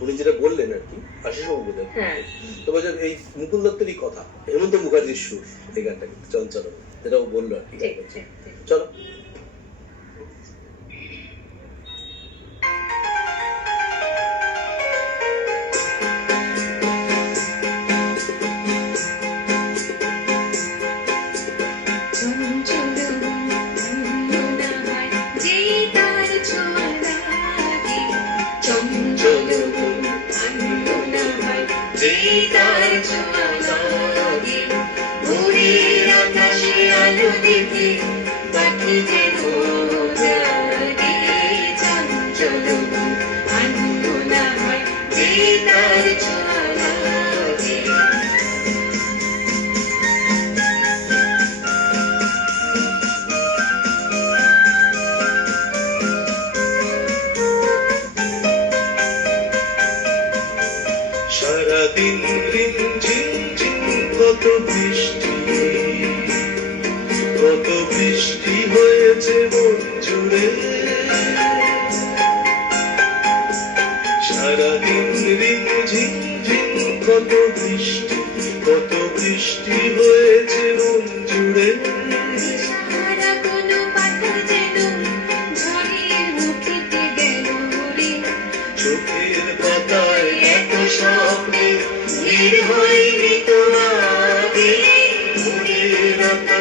উনি যেটা বললেন আর কি আশিসবাবু বোধহয় বললেন তো বলছেন এই মুকুল দত্তেরই কথা হেমন্ত মুখার্জির সুর এই গানটা কিন্তু চঞ্চল। যেটা ও বলল আর কি চলো। সারাদিন দিন ঝিম ঝিম, কত বৃষ্টি। কত বৃষ্টি হয়েছে মন জুড়ে। সারাদিন রিম ঝিম ঝিম, কত বৃষ্টি কত বৃষ্টি হয়েছে মন জুড়ে।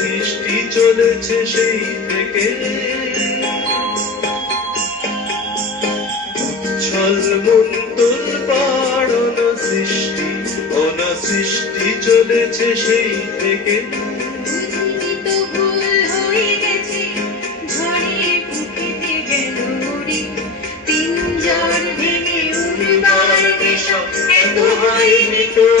সৃষ্টি চলেছে সেই থেকে। সৃষ্টি কোন সৃষ্টি চলেছে সেই থেকে। বুঝিনি তো